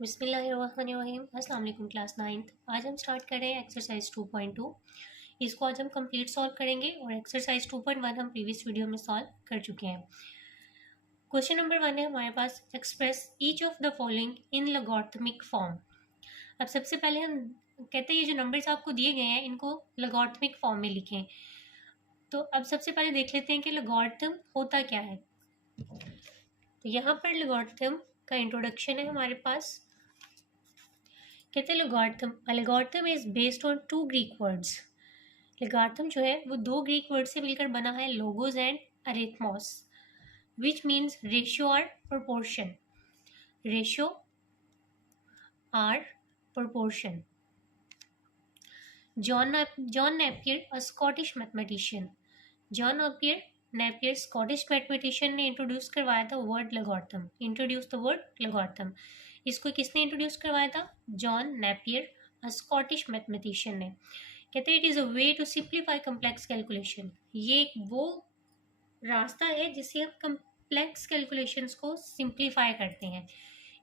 बिस्मिल्लाहिर्रहमानिर्रहीम। अस्सलाम वालेकुम क्लास 9th। आज हम स्टार्ट कर रहे हैं एक्सरसाइज 2.2। इसको आज हम कंप्लीट सॉल्व करेंगे और एक्सरसाइज 2.1 हम प्रीवियस वीडियो में सॉल्व कर चुके हैं। क्वेश्चन नंबर 1 है हमारे पास, express each of the following in logarithmic form. अब सबसे पहले हम कहते हैं ये जो नंबर्स आपको दिए गए हैं इनको लॉगरिथमिक फॉर्म में लिखें। तो अब सबसे पहले देख लेते हैं कि लॉगरिथम होता क्या है। तो यहाँ पर लॉगरिथम का इंट्रोडक्शन है हमारे पास। कहते हैं logarithm is based on 2 Greek words. Logarithm जो है वो 2 ग्रीक वर्ड से मिलकर बना है, logos and arithmos, which means ratio और प्रोपोर्शन। रेशियो और proportion. John Napier, a Scottish mathematician. John Napier Scottish mathematician ने इंट्रोड्यूस करवाया था word logarithm. Introduce the word logarithm. इसको किसने इंट्रोड्यूस करवाया था? John Napier, a Scottish mathematician ने। कहते हैं it is a way to simplify complex calculation. ये एक वो रास्ता है जिससे हम कम्प्लेक्स कैलकुलेशंस को सिंप्लीफाई करते हैं,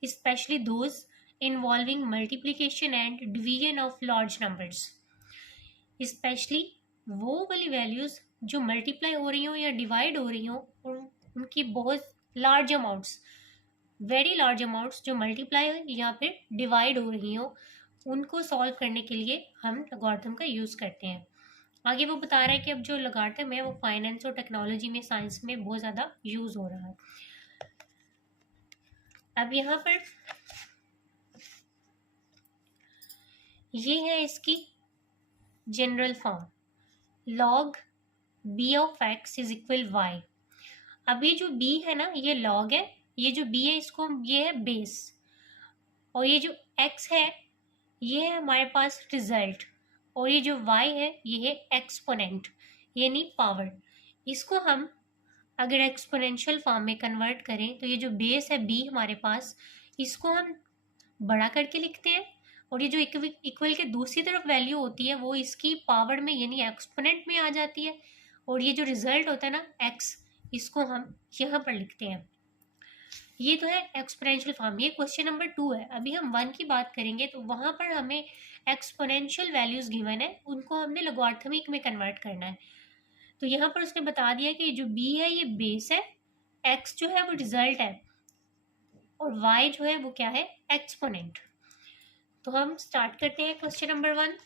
specially those involving multiplication and division of large numbers. Specially वो वाली वैल्यूज़ जो मल्टीप्लाई हो रही हो या डिवाइड हो रही हो और उनकी बहुत large amounts, very large amounts जो मल्टीप्लाई या फिर डिवाइड हो रही हो, उनको सॉल्व करने के लिए हम लॉगरिथम का यूज़ करते हैं। आगे वो बता रहा है कि अब जो लॉगरिथम है वो फाइनेंस और टेक्नोलॉजी में, साइंस में बहुत ज़्यादा यूज़ हो रहा है। अब यहाँ पर ये है इसकी general form, log b of x is equal y। अब ये जो b है ना ये log है, ये जो b है इसको ये है बेस, और ये जो x है ये है हमारे पास रिजल्ट, और ये जो y है ये है एक्सपोनेंट यानी पावर। इसको हम अगर एक्सपोनेंशियल फॉर्म में कन्वर्ट करें तो ये जो बेस है b हमारे पास, इसको हम बड़ा करके लिखते हैं, और ये जो इक्वल के दूसरी तरफ वैल्यू होती है वो इसकी पावर में यानी एक्सपोनेंट में आ जाती है, और ये जो रिजल्ट होता है ना x, इसको हम यहाँ पर लिखते हैं। ये तो है एक्सपोनेंशियल फॉर्म। ये क्वेश्चन नंबर 2 है। अभी हम 1 की बात करेंगे तो वहाँ पर हमें एक्सपोनेंशियल वैल्यूज गिवन है, उनको हमने लॉगरिथमिक में कन्वर्ट करना है। तो यहाँ पर उसने बता दिया कि जो b है ये बेस है, x जो है वो रिजल्ट है, और y जो है वो क्या है? एक्सपोनेंट। तो हम स्टार्ट करते हैं क्वेश्चन नंबर 1।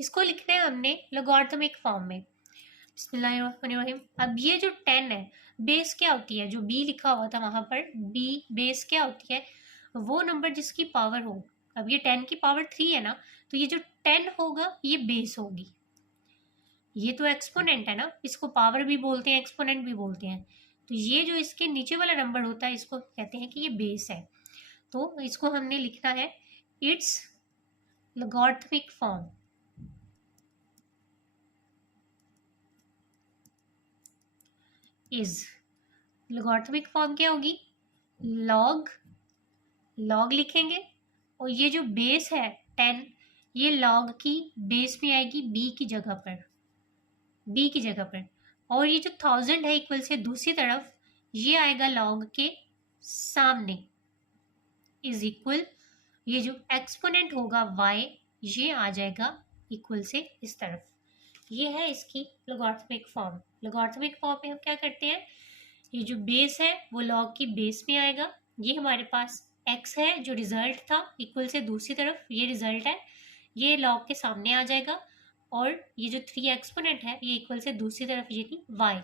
इसको लिखना है हमने लॉगरिथमिक फॉर्म में। बिस्मिल्लाहिर्रहमानिर्रहीम। अब ये जो 10 है, बेस क्या होती है? जो b लिखा हुआ था वहां पर b, बेस क्या होती है? वो नंबर जिसकी पावर हो। अब ये 10 की पावर 3 है ना, तो ये जो 10 होगा ये बेस होगी। ये तो एक्सपोनेंट है ना, इसको पावर भी बोलते हैं, एक्सपोनेंट भी बोलते हैं। तो ये जो इसके नीचे वाला नंबर होता है इसको कहते हैं कि ये बेस है। तो इसको हमने लिखना है it's logarithmic form is. Logarithmic form क्या होगी? लॉग लिखेंगे, और ये जो बेस है 10, ये लॉग की बेस में आएगी b की जगह पर, और ये जो 1000 है इक्वल से दूसरी तरफ ये आएगा लॉग के सामने, इज इक्वल, ये जो एक्सपोनेंट होगा y ये आ जाएगा इक्वल से इस तरफ। ये है इसकी लॉगरिथमिक फॉर्म। लॉगरिथमिक फॉर्म में हम क्या करते हैं, ये जो बेस है वो लॉग की बेस में आएगा, ये हमारे पास x है जो रिजल्ट था इक्वल से दूसरी तरफ, ये रिजल्ट है, ये लॉग के सामने आ जाएगा, और ये जो 3 एक्सपोनेंट है ये इक्वल से दूसरी तरफ यानी y।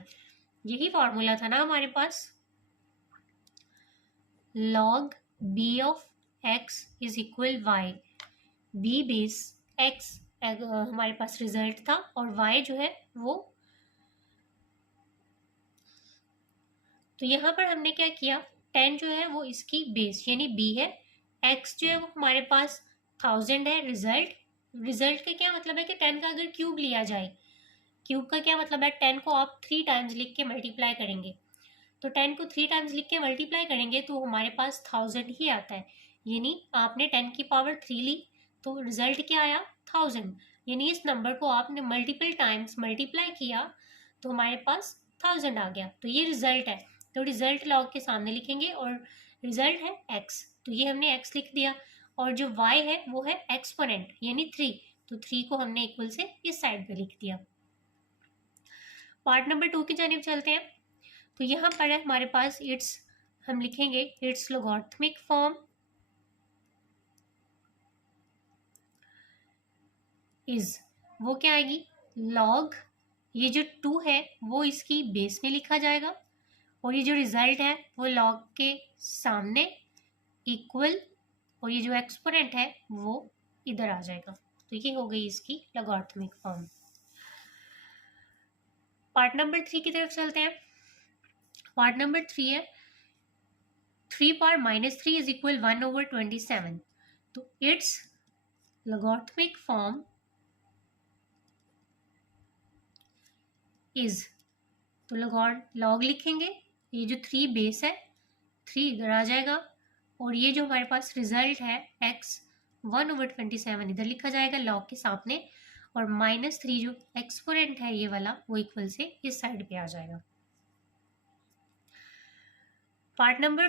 यही फॉर्मूला था ना हमारे पास, log b of x is equal y। b base x हमारे पास रिजल्ट था, और y जो है वो, तो यहाँ पर हमने क्या किया, 10 जो है वो इसकी बेस यानी b है, x जो है वो हमारे पास 1000 है रिजल्ट का क्या मतलब है कि 10 का अगर क्यूब लिया जाए, क्यूब का क्या मतलब है, 10 को आप 3 टाइम्स लिख के मल्टीप्लाई करेंगे, तो 10 को 3 टाइम्स लिख के मल्टीप्लाई करेंगे तो हमारे पास 1000 ही आता है, यानी आपने 10 की पावर 3 ली तो रिजल्ट क्या आया? 1000। यानी इस नंबर को आपने मल्टीपल टाइम्स मल्टीप्लाई किया तो हमारे पास 1000 आ गया, तो ये रिजल्ट है। तो रिजल्ट लॉग के सामने लिखेंगे, और रिजल्ट है x, तो ये हमने x लिख दिया, और जो y है वो है एक्सपोनेंट यानी 3, तो 3 को हमने इक्वल से इस साइड पे लिख दिया। पार्ट नंबर 2 की जानिब चलते हैं। तो यहाँ पर है हमारे पास इट्स, हम लिखेंगे इट्स लॉगरिथमिक फॉर्म इज, वो क्या आएगी, लॉग, ये जो 2 है वो इसकी बेस में लिखा जाएगा, और ये जो रिजल्ट है वो लॉग के सामने इक्वल, और ये जो एक्सपोनेंट है वो इधर आ जाएगा। तो ये हो गई इसकी लॉगरिथमिक फॉर्म। पार्ट नंबर 3 की तरफ चलते हैं। पार्ट नंबर 3 है 3 पावर -3 इज इक्वल 1/27। तो इट्स लॉगरिथमिक फॉर्म इज, तो लॉग लिखेंगे, ये जो 3 बेस है 3 इधर आ जाएगा, और ये जो हमारे पास रिजल्ट है x 1/27 इधर लिखा जाएगा लॉग के सामने, और -3 जो एक्सपोनेंट है ये वाला वो इक्वल से इस साइड पे आ जाएगा। पार्ट नंबर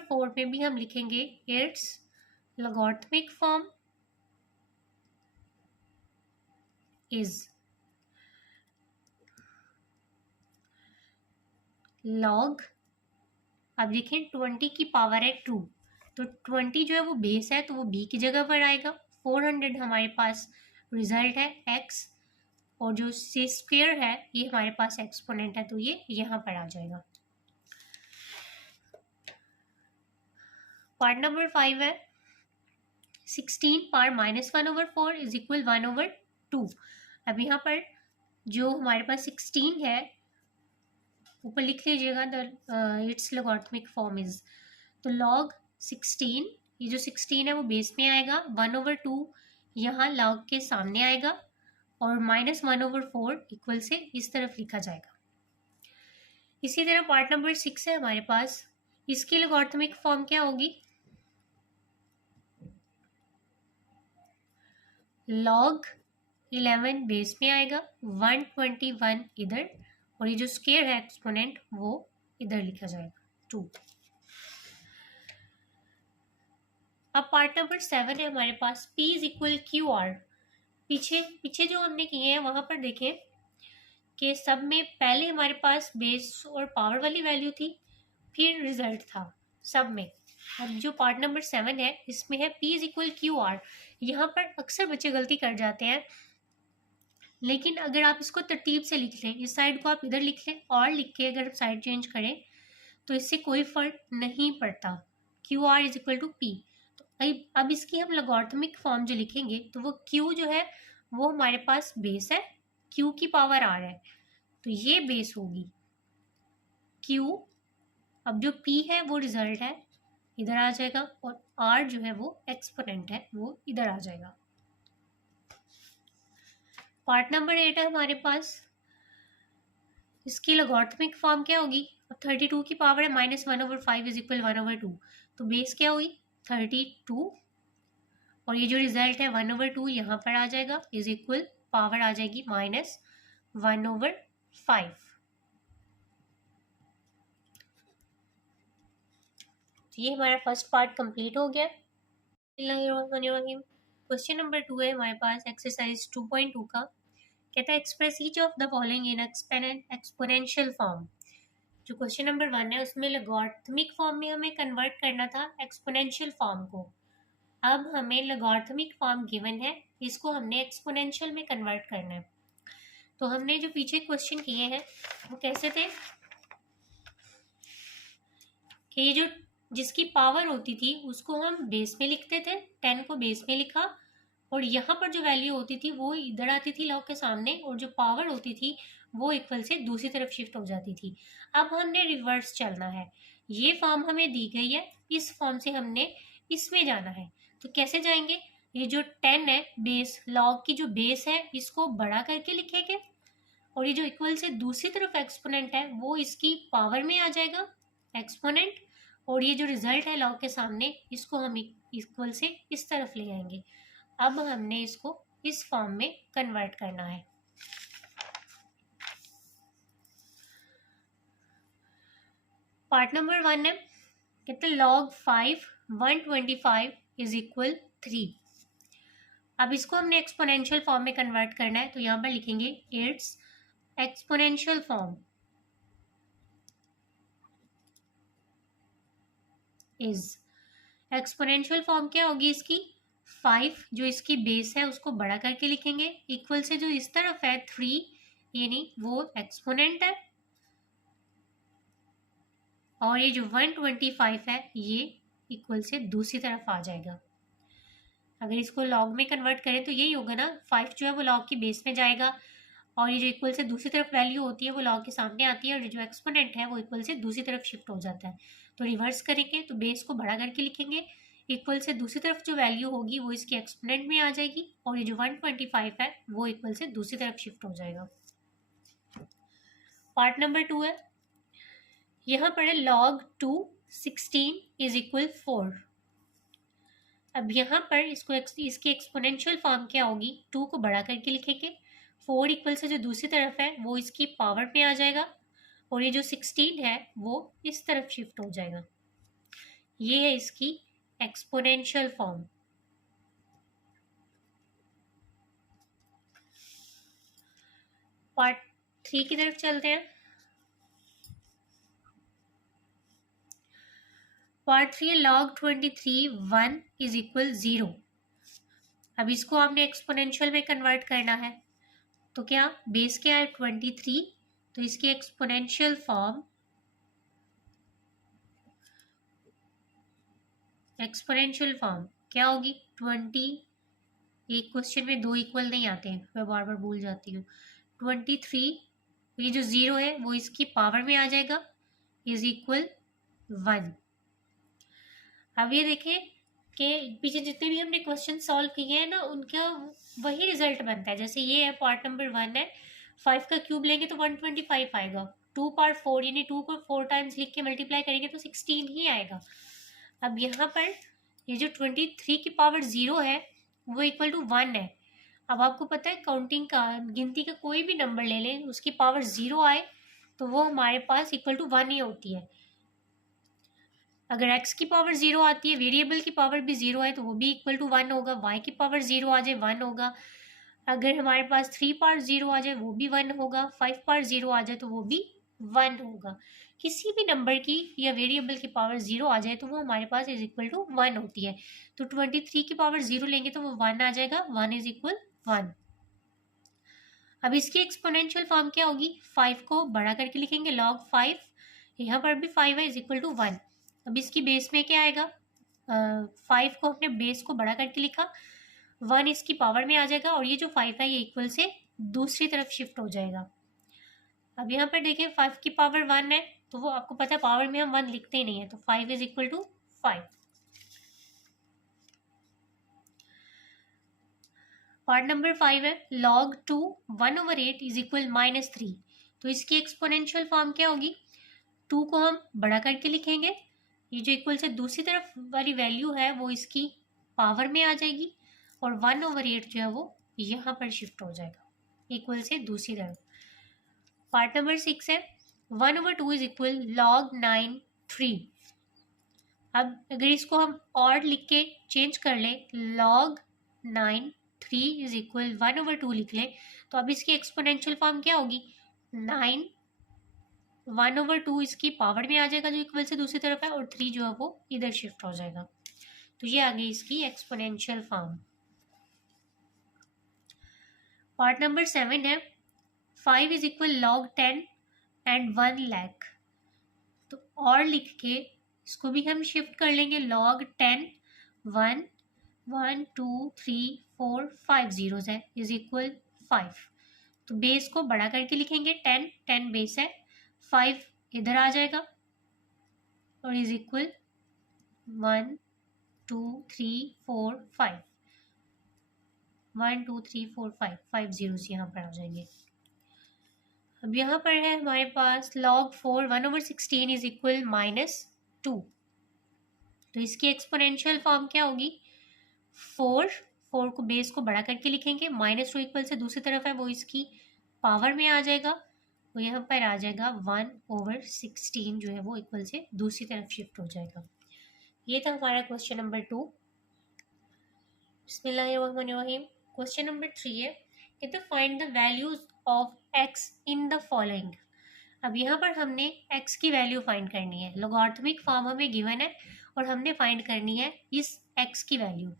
4 में भी हम लिखेंगे it's logarithmic form is log, अब देखें 20 की पावर है 2, तो 20 जो है वो बेस है तो वो b की जगह पर आएगा, 400 हमारे पास रिजल्ट है x, और जो c स्क्वायर है ये हमारे पास एक्सपोनेंट है तो ये यहाँ पर आ जाएगा। पार्ट नंबर 5 है 16 पावर -1/4 इज इक्वल 1/2। अब यहाँ पर जो हमारे पास 16 है ऊपर लिख लीजिएगा, the it's logarithmic form is, तो लॉग 16, ये जो 16 है वो बेस में आएगा, 1/2 यहाँ लॉग के सामने आएगा, और -1/4 इक्वल से इस तरफ लिखा जाएगा। इसी तरह पार्ट नंबर 6 है हमारे पास, इसकी लॉगरिथमिक फॉर्म क्या होगी, लॉग 11 बेस में आएगा, 121 इधर, और ये जो स्क्वायर है एक्सपोनेंट वो इधर लिखा जाएगा 2। अब पार्ट नंबर 7 है हमारे पास, P इज इक्वल QR। पीछे जो हमने किए हैं वहां पर देखें कि सब में पहले हमारे पास बेस और पावर वाली वैल्यू थी, फिर रिजल्ट था सब में। अब जो पार्ट नंबर 7 है इसमें है P इज इक्वल QR। यहाँ पर अक्सर बच्चे गलती कर जाते हैं, लेकिन अगर आप इसको तरतीब से लिख लें, इस साइड को आप इधर लिख लें और लिख के अगर साइड चेंज करें तो इससे कोई फर्क नहीं पड़ता, QR is equal to P। तो अब इसकी हम लॉगरिथमिक फॉर्म जो लिखेंगे तो वो Q जो है वो हमारे पास बेस है, Q की पावर R है, तो ये बेस होगी Q। अब जो P है वो रिजल्ट है इधर आ जाएगा, और R जो है वो एक्सपोनेंट है वो इधर आ जाएगा। पार्ट नंबर 8 है हमारे पास, इसकी लॉगरिथमिक फॉर्म क्या होगी, अब 32 की पावर है -1/5 इज इक्वल 1/2, तो बेस क्या हुई 32, और ये जो रिजल्ट है 1/2 यहाँ पर आ जाएगा, इज इक्वल पावर आ जाएगी -1/5। तो ये हमारा फर्स्ट पार्ट कंप्लीट हो गया। क्वेश्चन नंबर 2 है हमारे पास एक्सरसाइज 2.2 का, कहता है express each of the following in exponential form. जो क्वेश्चन नंबर 1 है उसमें लॉगरिथमिक फॉर्म में हमें कन्वर्ट करना था एक्सपोनेंशियल फॉर्म को। अब हमें लॉगरिथमिक फॉर्म गिवन है, इसको हमने एक्सपोनेंशियल में कन्वर्ट करना है। तो हमने जो पीछे क्वेश्चन किए हैं वो कैसे थे कि ये जो जिसकी पावर होती थी उसको हम बेस में लिखते थे, 10 को बेस में लिखा, और यहाँ पर जो वैल्यू होती थी वो इधर आती थी लॉग के सामने, और जो पावर होती थी वो इक्वल से दूसरी तरफ शिफ्ट हो जाती थी। अब हमने रिवर्स चलना है, ये फॉर्म हमें दी गई है, इस फॉर्म से हमने इसमें जाना है। तो कैसे जाएंगे, ये जो 10 है बेस, लॉग की जो बेस है इसको बड़ा करके लिखेंगे, और ये जो इक्वल से दूसरी तरफ एक्सपोनेंट है वो इसकी पावर में आ जाएगा एक्सपोनेंट, और ये जो रिजल्ट है लॉग के सामने इसको हम इक्वल से इस तरफ ले आएंगे। अब हमने इसको इस फॉर्म में कन्वर्ट करना है। पार्ट नंबर 1 है कहते हैं log 5 125 इज इक्वल 3। अब इसको हमने एक्सपोनेंशियल फॉर्म में कन्वर्ट करना है, तो यहाँ पर लिखेंगे it's exponential form is. Exponential form क्या होगी इसकी, 5 जो इसकी बेस है उसको बड़ा करके लिखेंगे, इक्वल से जो इस तरफ है 3 यानी वो एक्सपोनेंट है, और ये जो 125 है ये इक्वल से दूसरी तरफ आ जाएगा। अगर इसको लॉग में कन्वर्ट करें तो यही होगा ना, 5 जो है वो लॉग की बेस में जाएगा, और ये जो इक्वल से दूसरी तरफ वैल्यू होती है वो लॉग के सामने आती है, और ये जो एक्सपोनेंट है वो इक्वल से दूसरी तरफ शिफ्ट हो जाता है। तो रिवर्स करेंगे तो बेस को बड़ा करके लिखेंगे, इक्वल से दूसरी तरफ जो वैल्यू होगी वो इसके एक्सपोनेंट में आ जाएगी, और ये जो 125 है वो इक्वल से दूसरी तरफ शिफ्ट हो जाएगा। पार्ट नंबर 2 है, यहाँ पर है log 2 16 इज इक्वल 4। अब यहाँ पर इसको इसकी एक्सपोनेंशियल फॉर्म क्या होगी, 2 को बड़ा करके लिखेंगे, 4 इक्वल से जो दूसरी तरफ है वो इसकी पावर में आ जाएगा, और ये जो 16 है वो इस तरफ शिफ्ट हो जाएगा। ये है इसकी एक्सपोनेंशियल फॉर्म। पार्ट 3 की तरफ चलते हैं। Part 3 log 23 1 is equal 0। अब इसको आपने एक्सपोनेंशियल में कन्वर्ट करना है, तो क्या बेस क्या है 23, तो इसकी एक्सपोनेंशियल फॉर्म क्या होगी 20। एक क्वेश्चन में 2 इक्वल नहीं आते हैं, मैं बार बार भूल जाती हूँ। 23 ये जो 0 है वो इसकी पावर में आ जाएगा, इज इक्वल 1। अब ये देखें कि पीछे जितने भी हमने क्वेश्चन सॉल्व किए हैं ना उनका वही रिजल्ट बनता है। जैसे ये है पार्ट नंबर 1 है, 5 का क्यूब लेंगे तो 125 आएगा, 2 पार्ट 4 यानी 2 को 4 टाइम्स लिख के मल्टीप्लाई करेंगे तो 16 ही आएगा। अब यहाँ पर ये जो 23 की पावर 0 है वो इक्वल टू 1 है। अब आपको पता है काउंटिंग का, गिनती का कोई भी नंबर ले लें उसकी पावर 0 आए तो वो हमारे पास इक्वल टू 1 ही होती है। अगर x की पावर 0 आती है, वेरिएबल की पावर भी 0 है तो वो भी इक्वल टू 1 होगा, y की पावर 0 आ जाए 1 होगा, अगर हमारे पास 3 पावर 0 आ जाए वो भी 1 होगा, 5 पावर 0 आ जाए तो वो भी 1 होगा। किसी भी नंबर की या वेरिएबल की पावर 0 आ जाए तो वो हमारे पास इज इक्वल टू 1 होती है। तो 23 की पावर 0 लेंगे तो वो 1 आ जाएगा, 1 इज इक्वल 1। अब इसकी एक्सपोनेंशियल फॉर्म क्या होगी, 5 को बड़ा करके लिखेंगे log 5, यहाँ पर भी 5 है, इज इक्वल टू 1। अब इसकी बेस में क्या आएगा, 5 को हमने बेस को बड़ा करके लिखा, 1 इसकी पावर में आ जाएगा, और ये जो 5 है ये इक्वल से दूसरी तरफ शिफ्ट हो जाएगा। अब यहाँ पर देखिए 5 की पावर 1 है तो वो आपको पता है पावर में हम 1 लिखते ही नहीं है, तो 5 is equal to 5। Part number 5 है log 2 1/8 इज इक्वल -3। तो इसकी एक्सपोनेंशियल फॉर्म क्या होगी, 2 को हम बड़ा करके लिखेंगे, ये जो इक्वल से दूसरी तरफ वाली वैल्यू है वो इसकी पावर में आ जाएगी, और 1/8 जो है वो यहाँ पर शिफ्ट हो जाएगा इक्वल से दूसरी तरफ। पार्ट नंबर 6 है 1/2 इज इक्वल log 9 3। अब अगर इसको हम और लिख के चेंज कर लें, log 9 3 इज इक्वल 1/2 लिख लें, तो अब इसकी एक्सपोनेंशियल फॉर्म क्या होगी, 9 1/2 इसकी पावर में आ जाएगा जो इक्वल से दूसरी तरफ है, और 3 जो है वो इधर शिफ्ट हो जाएगा। तो ये आ गई इसकी एक्सपोनेंशियल फॉर्म। पार्ट नंबर 7 है 5 is equal log 10 and 1 lakh. तो और लिख के इसको भी हम शिफ्ट कर लेंगे, log 10 1 1 2 3 4 5 जीरोस है इज इक्वल 5। तो बेस को बड़ा करके लिखेंगे, 10 बेस है, 5 इधर आ जाएगा, और इज इक्वल 1 2 3 4 5 1 2 3 4 5 5 जीरोस यहाँ पर आ जाएंगे। अब यहाँ पर है हमारे पास log 4 1/16 इज इक्वल -2। तो इसकी एक्सपोनेंशियल फॉर्म क्या होगी, 4 को बेस को बड़ा करके लिखेंगे, -2 इक्वल से दूसरी तरफ है वो इसकी पावर में आ जाएगा, तो यहाँ पर आ जाएगा 1/16 जो है वो इक्वल से दूसरी तरफ शिफ्ट हो जाएगा। ये था हमारा क्वेश्चन नंबर 2। बिस्मिल्लाहिर्रहमानिर्रहीम। क्वेश्चन नंबर 3 है कहते find the values of x in the following. अब यहाँ पर हमने x की वैल्यू फाइंड करनी है। लॉगरिथमिक फॉर्म हमें गिवन है और हमने फाइंड करनी है इस x की वैल्यू।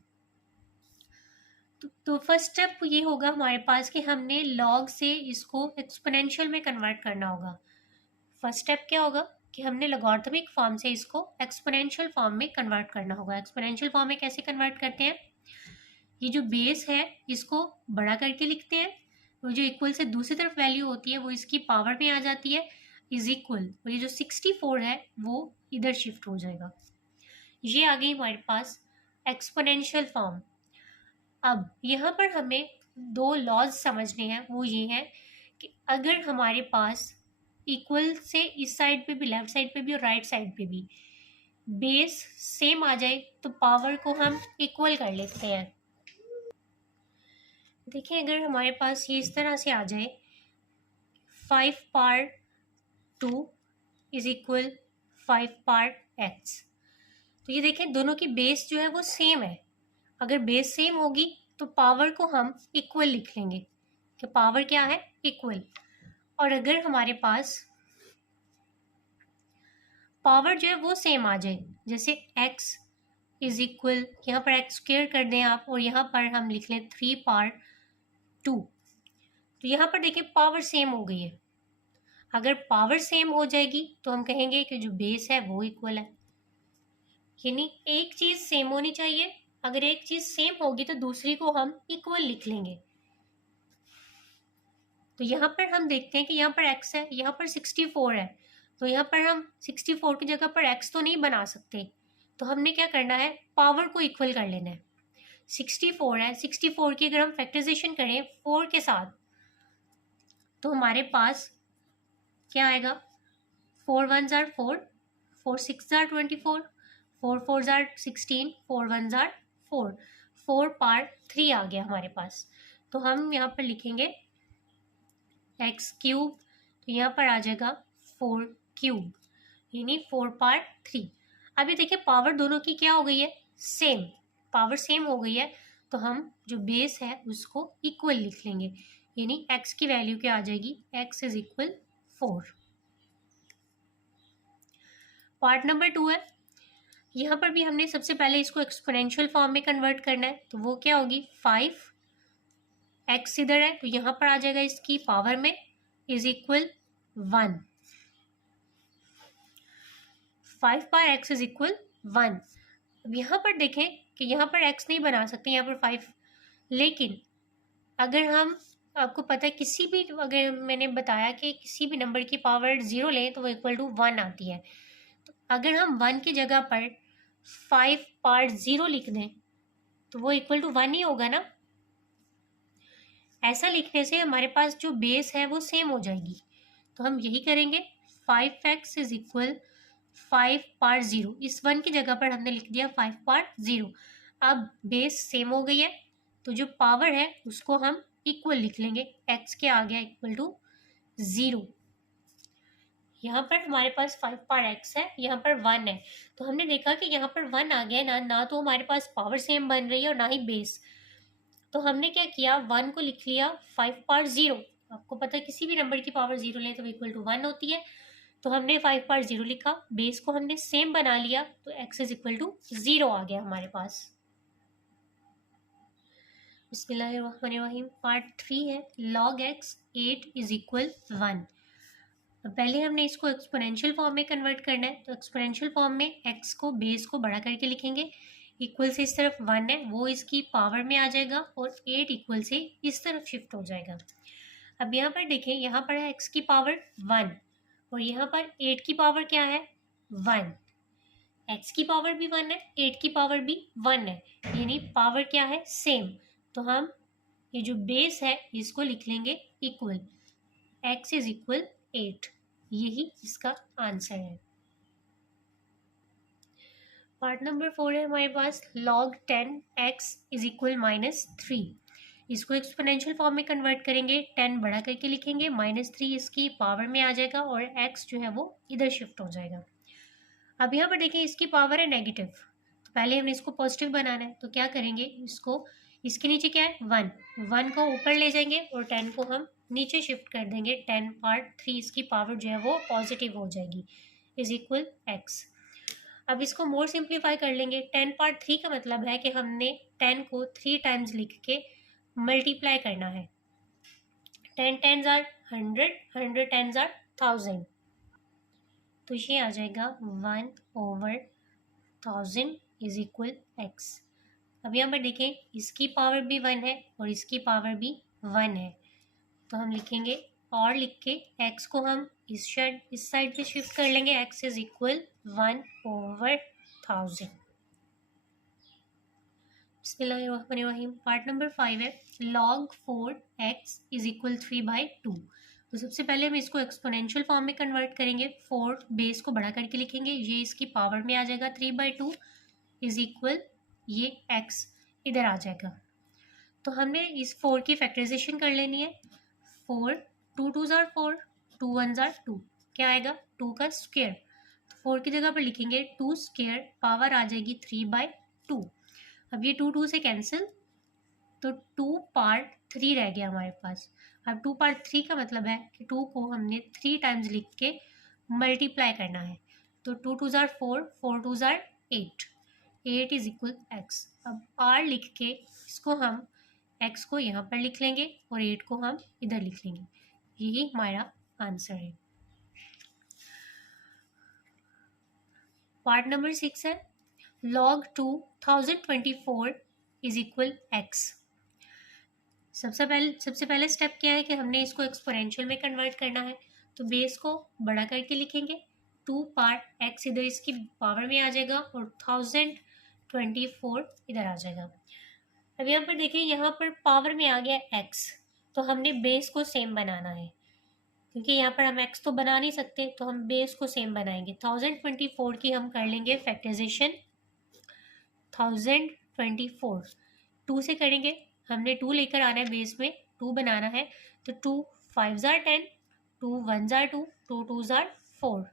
तो फर्स्ट स्टेप ये होगा हमारे पास कि हमने लॉग से इसको एक्सपोनेंशियल में कन्वर्ट करना होगा। फर्स्ट स्टेप क्या होगा कि हमने लॉगरिथमिक फॉर्म से इसको एक्सपोनेंशियल फॉर्म में कन्वर्ट करना होगा। एक्सपोनेंशियल फॉर्म में कैसे कन्वर्ट करते हैं, ये जो बेस है इसको बड़ा करके लिखते हैं, वो जो इक्वल से दूसरी तरफ वैल्यू होती है वो इसकी पावर में आ जाती है, इज इक्वल, और ये जो 64 है वो इधर शिफ्ट हो जाएगा। ये आ गई हमारे पास एक्सपोनेंशियल फॉर्म। अब यहाँ पर हमें दो लॉज समझने हैं, वो ये हैं कि अगर हमारे पास इक्वल से इस साइड पे भी, लेफ्ट साइड पे भी और राइट साइड पे भी बेस सेम आ जाए तो पावर को हम इक्वल कर लेते हैं। देखिए अगर हमारे पास ये इस तरह से आ जाए 5/2 इज इक्वल 5/x, तो ये देखें दोनों की बेस जो है वो सेम है। अगर बेस सेम होगी तो पावर को हम इक्वल लिख लेंगे कि पावर क्या है, इक्वल। और अगर हमारे पास पावर जो है वो सेम आ जाए, जैसे x इज इक्वल, यहाँ पर x स्क्वायर कर दें आप और यहाँ पर हम लिख लें 3/2, तो यहाँ पर देखिए पावर सेम हो गई है। अगर पावर सेम हो जाएगी तो हम कहेंगे कि जो बेस है वो इक्वल है, यानी एक चीज़ सेम होनी चाहिए। अगर एक चीज़ सेम होगी तो दूसरी को हम इक्वल लिख लेंगे। तो यहाँ पर हम देखते हैं कि यहाँ पर x है, यहाँ पर 64 है, तो यहाँ पर हम 64 की जगह पर x तो नहीं बना सकते, तो हमने क्या करना है, पावर को इक्वल कर लेना है। 64 है, 64 की अगर हम फैक्टराइजेशन करें 4 के साथ तो हमारे पास क्या आएगा, 4 1s are 4, 4 6s are 24, 4 4s are 16, 4 1s are 4, 4/3 आ गया हमारे पास। तो हम यहाँ पर लिखेंगे x3, तो यहाँ पर आ जाएगा 4³ यानी 4/3। अभी देखिए पावर दोनों की क्या हो गई है, सेम, पावर सेम हो गई है, तो हम जो बेस है उसको इक्वल लिख लेंगे, यानी x की वैल्यू क्या आ जाएगी, x is equal 4। Part number 2 है, यहाँ पर भी हमने सबसे पहले इसको एक्सपोनेंशियल फॉर्म में कन्वर्ट करना है, तो वो क्या होगी, 5x इधर है तो यहाँ पर आ जाएगा इसकी पावर में is equal 1, 5/x is equal 1। अब यहाँ पर देखें कि यहाँ पर x नहीं बना सकते, यहाँ पर 5, लेकिन अगर हम, आपको पता है किसी भी, अगर मैंने बताया कि किसी भी नंबर की पावर 0 लें तो वो इक्वल टू 1 आती है, तो अगर हम 1 की जगह पर 5/0 लिख दें तो वो इक्वल टू 1 ही होगा ना। ऐसा लिखने से हमारे पास जो बेस है वो सेम हो जाएगी, तो हम यही करेंगे, 5x इज इक्वल 5/0, इस 1 की जगह पर हमने लिख दिया 5/0। अब बेस सेम हो गई है तो जो पावर है उसको हम इक्वल लिख लेंगे, x के आ गया इक्वल टू 0। यहाँ पर हमारे पास 5/x है, यहाँ पर 1 है, तो हमने देखा कि यहाँ पर 1 आ गया ना तो हमारे पास पावर सेम बन रही है और ना ही बेस, तो हमने क्या किया, 1 को लिख लिया 5/0। आपको पता है किसी भी नंबर की पावर 0 लें तो इक्वल टू 1 होती है, तो हमने 5/0 लिखा, बेस को हमने सेम बना लिया, तो x इज इक्वल टू 0 आ गया हमारे पास। बिस्मिल्लाहिर्रहमानिर्रहीम। पार्ट 3 है, log x 8 इज इक्वल 1। पहले हमने इसको एक्सपोनेंशियल फॉर्म में कन्वर्ट करना है, तो एक्सपोनेंशियल फॉर्म में x को, बेस को बड़ा करके लिखेंगे, इक्वल से इस तरफ 1 है वो इसकी पावर में आ जाएगा और 8 इक्वल से इस तरफ शिफ्ट हो जाएगा। अब यहाँ पर देखें, यहाँ पर है x की पावर 1 और यहाँ पर 8 की पावर क्या है, 1। x की पावर भी 1 है, 8 की पावर भी 1 है, यानी पावर क्या है, सेम, तो हम ये जो बेस है इसको लिख लेंगे इक्वल, x इज इक्वल 8, यही इसका आंसर है। पार्ट नंबर 4 है हमारे पास, log 10x इज इक्वल -3। इसको एक्सपोनेंशियल फॉर्म में कन्वर्ट करेंगे, 10 बड़ा करके लिखेंगे, -3 इसकी पावर में आ जाएगा और x जो है वो इधर शिफ्ट हो जाएगा। अब यहाँ पर देखिए इसकी पावर है नेगेटिव, तो पहले हमने इसको पॉजिटिव बनाना है, तो क्या करेंगे, इसको इसके नीचे क्या है 1 को ऊपर ले जाएंगे और 10 को हम नीचे शिफ्ट कर देंगे, 10/3 इसकी पावर जो है वो पॉजिटिव हो जाएगी, इज इक्वल x। अब इसको मोर सिंप्लीफाई कर लेंगे, 10/3 का मतलब है कि हमने 10 को 3 टाइम्स लिख के मल्टीप्लाई करना है, 10 10s are 100, 100 10s are 1000, तो ये आ जाएगा 1/1000 इज इक्वल x। अब यहाँ पर देखें इसकी पावर भी 1 है और इसकी पावर भी 1 है, तो हम लिखेंगे और लिख के x को हम इस साइड पे शिफ्ट कर लेंगे, x इज इक्वल 1/1000। बिस्मिल्लाहिर्रहमानिर्रहीम। पार्ट नंबर 5 है log 4x इज इक्वल 3/2। तो सबसे पहले हम इसको एक्सपोनेंशियल फॉर्म में कन्वर्ट करेंगे, 4 बेस को बड़ा करके लिखेंगे, ये इसकी पावर में आ जाएगा 3/2 इज इक्वल ये x इधर आ जाएगा। तो हमने इस 4 की फैक्टराइजेशन कर लेनी है, 4 2 2s are 4, 2 1s are 2, क्या आएगा 2 का स्क्वायर, तो 4 की जगह पर लिखेंगे 2 स्क्वायर, पावर आ जाएगी 3/2। अब ये 2 2 से कैंसिल, तो 2/3 रह गया हमारे पास। अब 2/3 का मतलब है कि 2 को हमने 3 टाइम्स लिख के मल्टीप्लाई करना है, तो 2 2s are 4, 4 2s are 8, 8 is equal x। अब r लिख के इसको हम x को यहाँ पर लिख लेंगे और 8 को हम इधर लिख लेंगे, यही हमारा आंसर है। पार्ट नंबर 6 है log 2024 इज इक्वल x। सबसे पहले स्टेप क्या है कि हमने इसको एक्सपोनेंशियल में कन्वर्ट करना है, तो बेस को बड़ा करके लिखेंगे, 2/x इधर इसकी पावर में आ जाएगा और 1024 इधर आ जाएगा। अब यहाँ पर देखिए यहाँ पर पावर में आ गया x, तो हमने बेस को सेम बनाना है, क्योंकि यहाँ पर हम x तो बना नहीं सकते, तो हम बेस को सेम बनाएंगे। 1024 की हम कर लेंगे फैक्टराइजेशन, 1024 2 से करेंगे, हमने 2 लेकर आना है बेस में, 2 बनाना है, तो 2 5s are 10, 2 1s are 2, 2 2s are 4,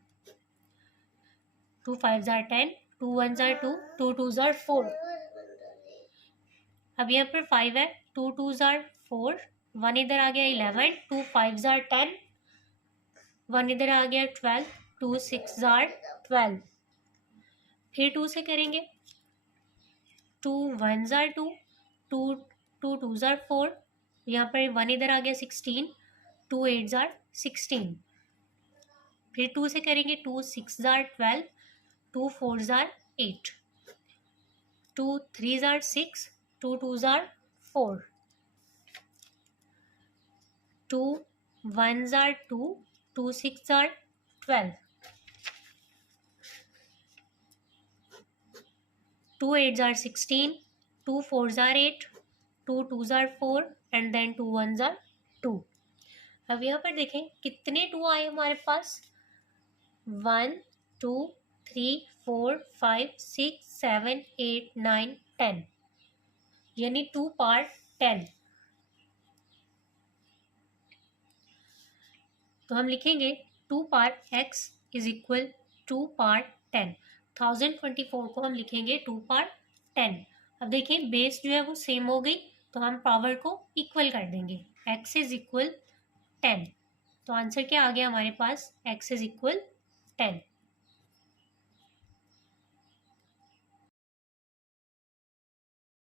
2 5s are 10, 2 1s are 2, 2 2s are 4। अब यहाँ पर 5 है, 2 2s are 4, 1 इधर आ गया 11, 2 5s are 10, 1 इधर आ गया 12, 2 6s are 12। फिर 2 से करेंगे, 2 1s are 2, 2 2s are 4, यहाँ पर 1 इधर आ गया 16, 2 8s are 16। फिर 2 से करेंगे, 2 6s are 12, 2 4s are 8, 2 3s are 6, 2 2s are 4, 2 1s are 2, 2 6s are 12, 2 8s are 16, 2 4s are 8, 2 2s are 4 and then 2 1s are 2। अब यहाँ पर देखें कितने 2 आए हमारे पास, 1 2 3 4 5 6 7 8 9 10, यानी 2/10। तो हम लिखेंगे 2/x इज इक्वल 2/10, 1024 को हम लिखेंगे 2/10। अब देखिए बेस जो है वो सेम हो गई, तो हम पावर को इक्वल कर देंगे, x इज इक्वल 10। तो आंसर क्या आ गया हमारे पास, x इज इक्वल 10।